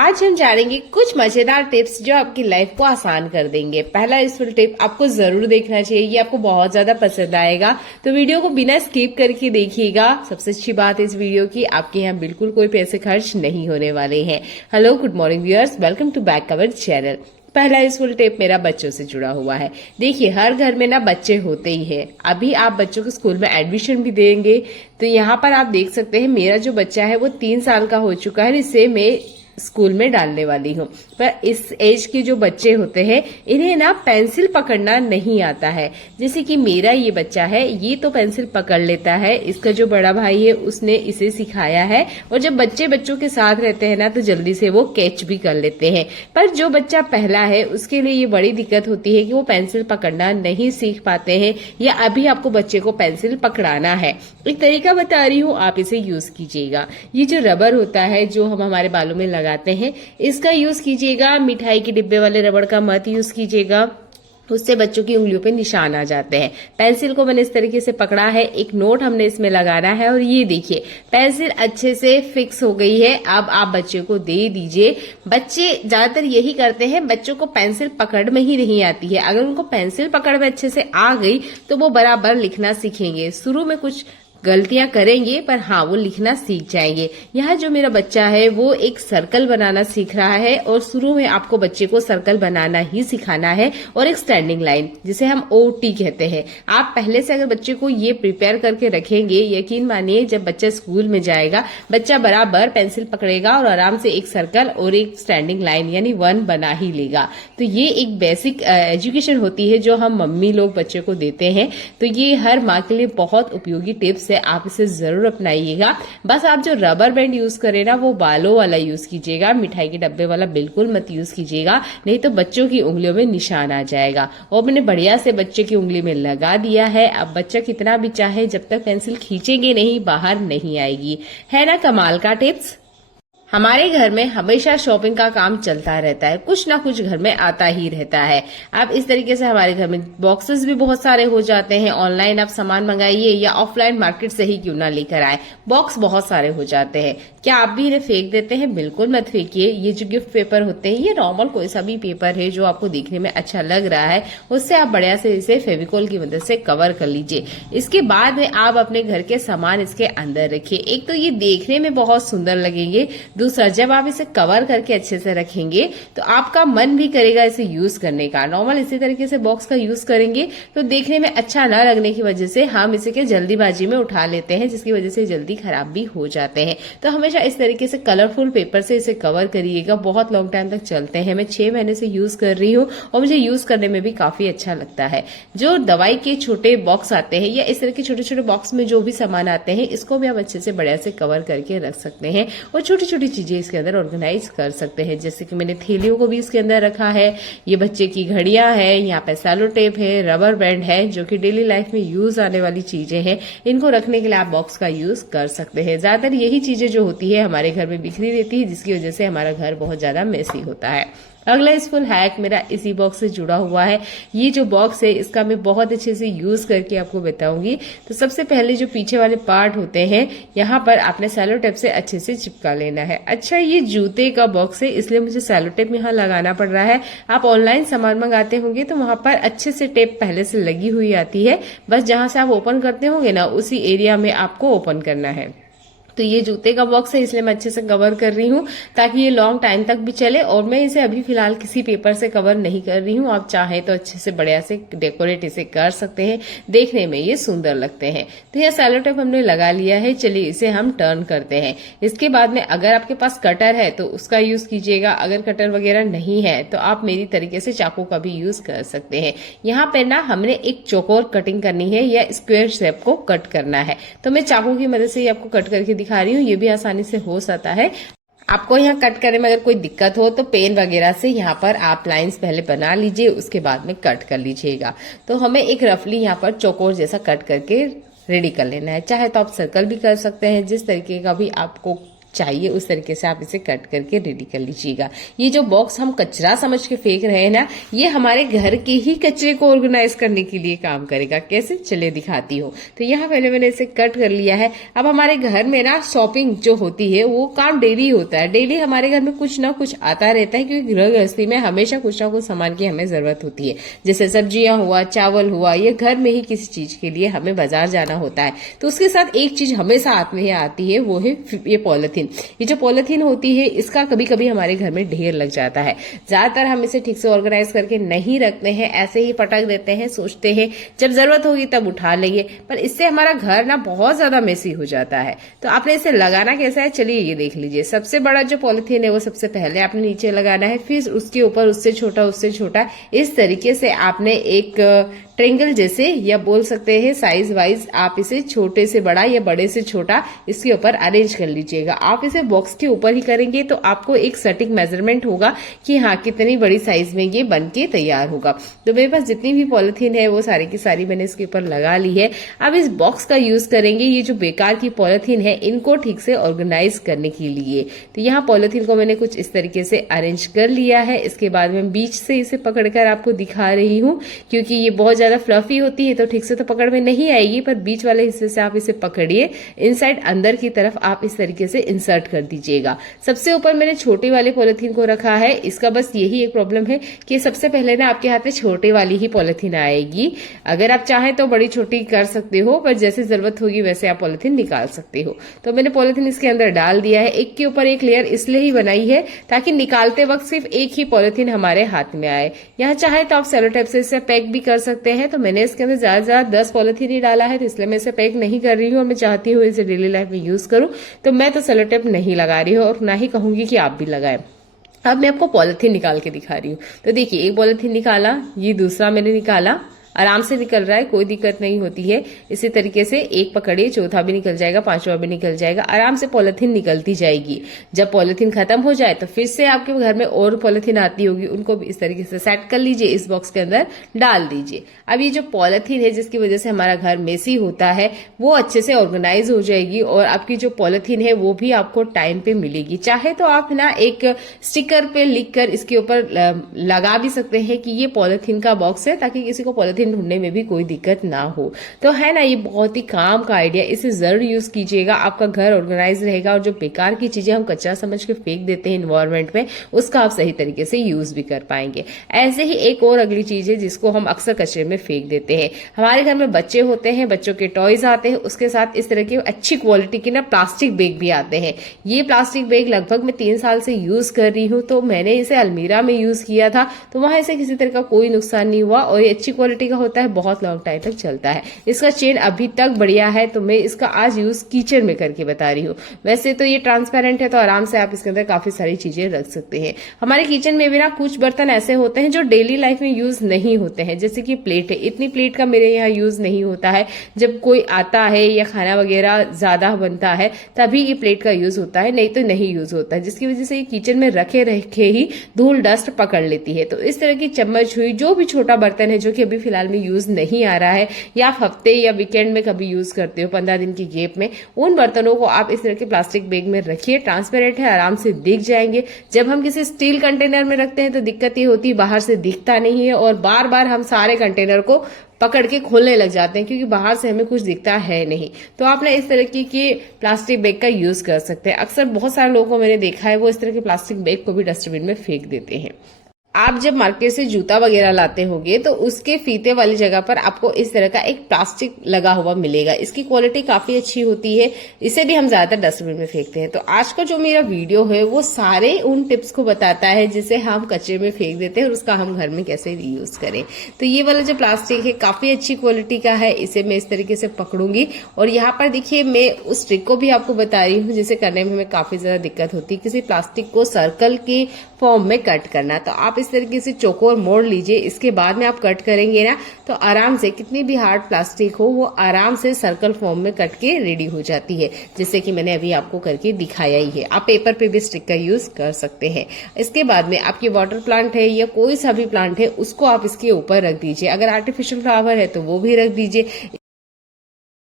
आज हम जानेंगे कुछ मजेदार टिप्स जो आपकी लाइफ को आसान कर देंगे। पहला यूजफुल टिप आपको जरूर देखना चाहिए, ये आपको बहुत ज्यादा पसंद आएगा, तो वीडियो को बिना स्किप करके देखिएगा। सबसे अच्छी बात है इस वीडियो की, आपके यहाँ बिल्कुल कोई पैसे खर्च नहीं होने वाले हैं। Hello, good morning viewers, welcome to back our channel. पहला यूजफुल टिप मेरा बच्चों से जुड़ा हुआ है। देखिए, हर घर में ना बच्चे होते ही हैं। अभी आप बच्चों को स्कूल में एडमिशन भी देंगे तो यहाँ पर आप देख सकते हैं मेरा जो बच्चा है वो 3 साल का हो चुका है, इसे मैं स्कूल में डालने वाली हूँ। पर इस एज के जो बच्चे होते हैं इन्हें ना पेंसिल पकड़ना नहीं आता है। जैसे कि मेरा ये बच्चा है, ये तो पेंसिल पकड़ लेता है, इसका जो बड़ा भाई है उसने इसे सिखाया है, और जब बच्चे बच्चों के साथ रहते हैं ना तो जल्दी से वो कैच भी कर लेते हैं। पर जो बच्चा पहला है उसके लिए ये बड़ी दिक्कत होती है कि वो पेंसिल पकड़ना नहीं सीख पाते हैं, या अभी आपको बच्चे को पेंसिल पकड़ाना है। एक तरीका बता रही हूँ, आप इसे यूज कीजिएगा। ये जो रबर होता है जो हम हमारे बालों में लगाते हैं, इसका यूज कीजिएगा। मिठाई के डिब्बे वाले रबड़ का मत यूज कीजिएगा, उससे बच्चों की उंगलियों पे निशान आ जाते हैं। पेंसिल को मैंने इस तरीके से पकड़ा है, एक नोट हमने इसमें लगाना है, और ये देखिए पेंसिल अच्छे से फिक्स हो गई है। अब आप बच्चे को दे दीजिए। बच्चे ज्यादातर यही करते हैं, बच्चों को पेंसिल पकड़ में ही नहीं आती है। अगर उनको पेंसिल पकड़ में अच्छे से आ गई तो वो बराबर लिखना सीखेंगे। शुरू में कुछ गलतियां करेंगे पर हाँ, वो लिखना सीख जाएंगे। यहाँ जो मेरा बच्चा है वो एक सर्कल बनाना सीख रहा है, और शुरू में आपको बच्चे को सर्कल बनाना ही सिखाना है, और एक स्टैंडिंग लाइन जिसे हम OT कहते हैं। आप पहले से अगर बच्चे को ये प्रिपेयर करके रखेंगे, यकीन मानिए जब बच्चा स्कूल में जाएगा बच्चा बराबर पेंसिल पकड़ेगा और आराम से एक सर्कल और एक स्टैंडिंग लाइन यानी 1 बना ही लेगा। तो ये एक बेसिक एजुकेशन होती है जो हम मम्मी लोग बच्चे को देते हैं। तो ये हर माँ के लिए बहुत उपयोगी टिप्स है, आप इसे जरूर अपनाइएगा। बस आप जो रबर बैंड यूज करें ना वो बालों वाला यूज कीजिएगा, मिठाई के डब्बे वाला बिल्कुल मत यूज कीजिएगा, नहीं तो बच्चों की उंगलियों में निशान आ जाएगा। और मैंने बढ़िया से बच्चे की उंगली में लगा दिया है। अब बच्चा कितना भी चाहे, जब तक पेंसिल खींचेंगे नहीं बाहर नहीं आएगी। है ना कमाल का टिप्स। हमारे घर में हमेशा शॉपिंग का काम चलता रहता है, कुछ ना कुछ घर में आता ही रहता है। अब इस तरीके से हमारे घर में बॉक्सेस भी बहुत सारे हो जाते हैं। ऑनलाइन आप सामान मंगाइए या ऑफलाइन मार्केट से ही क्यों ना लेकर आए, बॉक्स बहुत सारे हो जाते हैं। क्या आप भी इन्हें फेंक देते हैं? बिल्कुल मत फेंकिए। ये जो गिफ्ट पेपर होते हैं, ये नॉर्मल कोई सा भी पेपर है जो आपको देखने में अच्छा लग रहा है, उससे आप बढ़िया से इसे फेविकोल की मदद से कवर कर लीजिए। इसके बाद में आप अपने घर के सामान इसके अंदर रखिए। एक तो ये देखने में बहुत सुंदर लगेंगे, दूसरा जब आप इसे कवर करके अच्छे से रखेंगे तो आपका मन भी करेगा इसे यूज करने का। नॉर्मल इसी तरीके से बॉक्स का यूज करेंगे तो देखने में अच्छा न लगने की वजह से हम इसे के जल्दीबाजी में उठा लेते हैं, जिसकी वजह से जल्दी खराब भी हो जाते हैं। तो हमेशा इस तरीके से कलरफुल पेपर से इसे कवर करिएगा, बहुत लॉन्ग टाइम तक चलते हैं। मैं 6 महीने से यूज कर रही हूँ और मुझे यूज करने में भी काफी अच्छा लगता है। जो दवाई के छोटे बॉक्स आते हैं या इस तरह के छोटे छोटे बॉक्स में जो भी सामान आते हैं, इसको भी आप अच्छे से बढ़िया से कवर करके रख सकते हैं और छोटी छोटी चीजें इसके अंदर ऑर्गेनाइज कर सकते हैं। जैसे कि मैंने थैलियों को भी इसके अंदर रखा है, ये बच्चे की घड़ियां है, यहाँ पे सेलो टेप है, रबर बैंड है, जो कि डेली लाइफ में यूज आने वाली चीजें हैं। इनको रखने के लिए आप बॉक्स का यूज कर सकते हैं। ज्यादातर यही चीजें जो होती है हमारे घर में बिखरी रहती है, जिसकी वजह से हमारा घर बहुत ज्यादा मेसी होता है। अगला यूजफुल हैक मेरा इसी बॉक्स से जुड़ा हुआ है। ये जो बॉक्स है इसका मैं बहुत अच्छे से यूज करके आपको बताऊंगी। तो सबसे पहले जो पीछे वाले पार्ट होते हैं, यहाँ पर आपने सेलो टेप से अच्छे से चिपका लेना है। अच्छा, ये जूते का बॉक्स है इसलिए मुझे सेलो टेप यहाँ लगाना पड़ रहा है। आप ऑनलाइन सामान मंगाते होंगे तो वहां पर अच्छे से टेप पहले से लगी हुई आती है, बस जहां से आप ओपन करते होंगे ना उसी एरिया में आपको ओपन करना है। तो ये जूते का बॉक्स है इसलिए मैं अच्छे से कवर कर रही हूँ ताकि ये लॉन्ग टाइम तक भी चले, और मैं इसे अभी फिलहाल किसी पेपर से कवर नहीं कर रही हूँ। आप चाहें तो अच्छे से बढ़िया से डेकोरेट इसे कर सकते हैं, देखने में ये सुंदर लगते हैं। तो यह सेलो टेप हमने लगा लिया है, चलिए इसे हम टर्न करते हैं। इसके बाद में अगर आपके पास कटर है तो उसका यूज कीजिएगा, अगर कटर वगैरह नहीं है तो आप मेरी तरीके से चाकू का भी यूज कर सकते हैं। यहाँ पे ना हमने एक चौकोर कटिंग करनी है या स्क्वायर शेप को कट करना है, तो मैं चाकू की मदद से आपको कट करके दिखा रही हूँ। ये भी आसानी से हो सकता है। आपको यहाँ कट करने में अगर कोई दिक्कत हो तो पेन वगैरह से यहाँ पर आप लाइंस पहले बना लीजिए, उसके बाद में कट कर लीजिएगा। तो हमें एक रफली यहाँ पर चौकोर जैसा कट करके रेडी कर लेना है। चाहे तो आप सर्कल भी कर सकते हैं, जिस तरीके का भी आपको चाहिए उस तरीके से आप इसे कट करके रेडी कर लीजिएगा। ये जो बॉक्स हम कचरा समझ के फेंक रहे हैं ना, ये हमारे घर के ही कचरे को ऑर्गेनाइज करने के लिए काम करेगा। कैसे, चलिए दिखाती हूँ। तो यहाँ पहले मैंने इसे कट कर लिया है। अब हमारे घर में ना शॉपिंग जो होती है वो काम डेली होता है। डेली हमारे घर में कुछ ना कुछ आता रहता है, क्योंकि गृह गृहस्थी में हमेशा कुछ ना कुछ सामान की हमें जरूरत होती है। जैसे सब्जियां हुआ, चावल हुआ, या घर में ही किसी चीज के लिए हमें बाजार जाना होता है। तो उसके साथ एक चीज हमेशा हाथ में आती है, वो है ये पॉलिथीन। ये जो पॉलिथीन होती है, इसका कभी कभी हमारे घर में ढेर लग जाता है। ज्यादातर हम इसे ठीक से ऑर्गेनाइज करके नहीं रखते हैं, ऐसे ही पटक देते हैं, सोचते हैं जब जरूरत होगी तब उठा लेंगे, पर इससे हमारा घर ना बहुत ज्यादा मेसी हो जाता है। तो आपने इसे लगाना कैसा है, चलिए ये देख लीजिए। सबसे बड़ा जो पॉलिथीन है वो सबसे पहले आपने नीचे लगाना है, फिर उसके ऊपर उससे छोटा इस तरीके से आपने एक ट्रेंगल जैसे, या बोल सकते हैं साइज वाइज, आप इसे छोटे से बड़ा या बड़े से छोटा इसके ऊपर अरेंज कर लीजिएगा। आप इसे बॉक्स के ऊपर ही करेंगे तो आपको एक सटीक मेजरमेंट होगा कि हाँ कितनी बड़ी साइज में ये बन के तैयार होगा। तो मेरे पास जितनी भी पॉलिथीन है वो सारी की सारी मैंने इसके ऊपर लगा ली है। अब इस बॉक्स का यूज करेंगे ये जो बेकार की पॉलिथीन है इनको ठीक से ऑर्गेनाइज करने के लिए। तो यहाँ पॉलिथीन को मैंने कुछ इस तरीके से अरेंज कर लिया है। इसके बाद मैं बीच से इसे पकड़कर आपको दिखा रही हूँ, क्योंकि ये बहुत ज्यादा फ्लफी होती है तो ठीक से तो पकड़ में नहीं आएगी, पर बीच वाले हिस्से से आप इसे पकड़िए, इनसाइड अंदर की तरफ आप इस तरीके से इंसर्ट कर दीजिएगा। सबसे ऊपर मैंने छोटी वाली पॉलिथीन को रखा है। इसका बस यही एक प्रॉब्लम है कि सबसे पहले ना आपके हाथ में छोटे वाली ही पॉलिथीन आएगी। अगर आप चाहें तो बड़ी छोटी कर सकते हो, पर जैसे जरूरत होगी वैसे आप पॉलिथीन निकाल सकते हो। तो मैंने पॉलिथीन इसके अंदर डाल दिया है। एक के ऊपर एक लेयर इसलिए ही बनाई है ताकि निकालते वक्त सिर्फ एक ही पॉलिथीन हमारे हाथ में आए। यहाँ चाहे तो आप सेलो टेप से इसे पैक भी कर सकते हैं। तो मैंने इसके अंदर ज्यादा 10 पॉलिथीन ही डाला है, तो इसलिए मैं इसे पैक नहीं कर रही हूँ और मैं चाहती हूँ इसे डेली लाइफ में यूज करूँ। तो मैं तो सेलो टेप नहीं लगा रही हूँ और ना ही कहूंगी कि आप भी लगाएं। अब मैं आपको पॉलिथीन निकाल के दिखा रही हूँ। तो देखिए, एक पॉलिथीन निकाला, ये दूसरा मैंने निकाला, आराम से निकल रहा है, कोई दिक्कत नहीं होती है। इसी तरीके से एक पकड़िए, चौथा भी निकल जाएगा, पांचवा भी निकल जाएगा, आराम से पॉलिथीन निकलती जाएगी। जब पॉलिथीन खत्म हो जाए तो फिर से आपके घर में और पॉलिथीन आती होगी, उनको भी इस तरीके से सेट कर लीजिए, इस बॉक्स के अंदर डाल दीजिए। अब ये जो पॉलिथीन है जिसकी वजह से हमारा घर मेसी होता है वो अच्छे से ऑर्गेनाइज हो जाएगी, और आपकी जो पॉलिथीन है वो भी आपको टाइम पे मिलेगी। चाहे तो आप ना एक स्टिकर पे लिखकर इसके ऊपर लगा भी सकते हैं कि ये पॉलिथीन का बॉक्स है, ताकि किसी को पॉलिथीन ढूंढने में भी कोई दिक्कत ना हो। तो है ना, ये बहुत ही काम का आइडिया, इसे जरूर यूज कीजिएगा। आपका घर ऑर्गेनाइज रहेगा और जो बेकार की चीजें हम कचरा समझ के फेंक देते हैं इन्वायरमेंट में, उसका आप सही तरीके से यूज भी कर पाएंगे। ऐसे ही एक और अगली चीज है जिसको हम अक्सर कचरे में फेंक देते हैं। हमारे घर में बच्चे होते हैं, बच्चों के टॉयज आते हैं, उसके साथ इस तरह के अच्छी क्वालिटी के ना प्लास्टिक बैग भी आते हैं। ये प्लास्टिक बैग लगभग मैं 3 साल से यूज कर रही हूँ। तो मैंने इसे अलमीरा में यूज किया था, तो वहां इसे किसी तरह का कोई नुकसान नहीं हुआ, और ये अच्छी क्वालिटी का होता है, बहुत लॉन्ग टाइम तक चलता है। इसका चेन अभी तक बढ़िया है, तो मैं इसका आज यूज किचन में करके बता रही हूँ। वैसे तो ये ट्रांसपेरेंट है, तो आराम से आप इसके अंदर काफी सारी चीजें रख सकते हैं। हमारे किचन में भी ना कुछ बर्तन ऐसे होते हैं जो डेली लाइफ में यूज नहीं होते हैं, जैसे कि प्लेट है। इतनी प्लेट का मेरे यहाँ यूज नहीं होता है। जब कोई आता है या खाना वगैरह ज्यादा बनता है तभी ये प्लेट का यूज होता है, नहीं तो नहीं यूज होता है, जिसकी वजह से ये किचन में रखे रखे ही धूल डस्ट पकड़ लेती है। तो इस तरह की चम्मच हुई, जो भी छोटा बर्तन है जो कि अभी फिलहाल में यूज नहीं आ रहा है, या आप हफ्ते या वीकेंड में कभी यूज करते हो 15 दिन की गैप में, उन बर्तनों को आप इस तरह के प्लास्टिक बैग में रखिए। ट्रांसपेरेंट है, आराम से दिख जाएंगे। जब हम किसी स्टील कंटेनर में रखते हैं तो दिक्कत ये होती है बाहर से दिखता नहीं है, और बार बार हम सारे कंटेनर को पकड़ के खोलने लग जाते हैं, क्योंकि बाहर से हमें कुछ दिखता है नहीं। तो आप ना इस तरह की प्लास्टिक बैग का यूज कर सकते हैं। अक्सर बहुत सारे लोगों को मैंने देखा है वो इस तरह के प्लास्टिक बैग को भी डस्टबिन में फेंक देते हैं। आप जब मार्केट से जूता वगैरह लाते होंगे तो उसके फीते वाली जगह पर आपको इस तरह का एक प्लास्टिक लगा हुआ मिलेगा। इसकी क्वालिटी काफी अच्छी होती है, इसे भी हम ज्यादातर डस्टबिन में फेंकते हैं। तो आज का जो मेरा वीडियो है वो सारे उन टिप्स को बताता है जिसे हम कचरे में फेंक देते हैं और उसका हम घर में कैसे रीयूज करें। तो ये वाला जो प्लास्टिक है काफी अच्छी क्वालिटी का है, इसे मैं इस तरीके से पकड़ूंगी, और यहाँ पर देखिए मैं उस ट्रिक को भी आपको बता रही हूँ जिसे करने में हमें काफी ज्यादा दिक्कत होती है। किसी प्लास्टिक को सर्कल के फॉर्म में कट करना, तो आप इस तरीके से चौकोर मोड़ लीजिए। इसके बाद में आप कट करेंगे ना तो आराम से, कितनी भी हार्ड प्लास्टिक हो वो आराम से सर्कल फॉर्म में कट के रेडी हो जाती है, जैसे कि मैंने अभी आपको करके दिखाया ही है। आप पेपर पे भी स्टिक का यूज कर सकते हैं। इसके बाद में आपकी वाटर प्लांट है या कोई सा भी प्लांट है उसको आप इसके ऊपर रख दीजिए। अगर आर्टिफिशियल फ्लावर है तो वो भी रख दीजिए।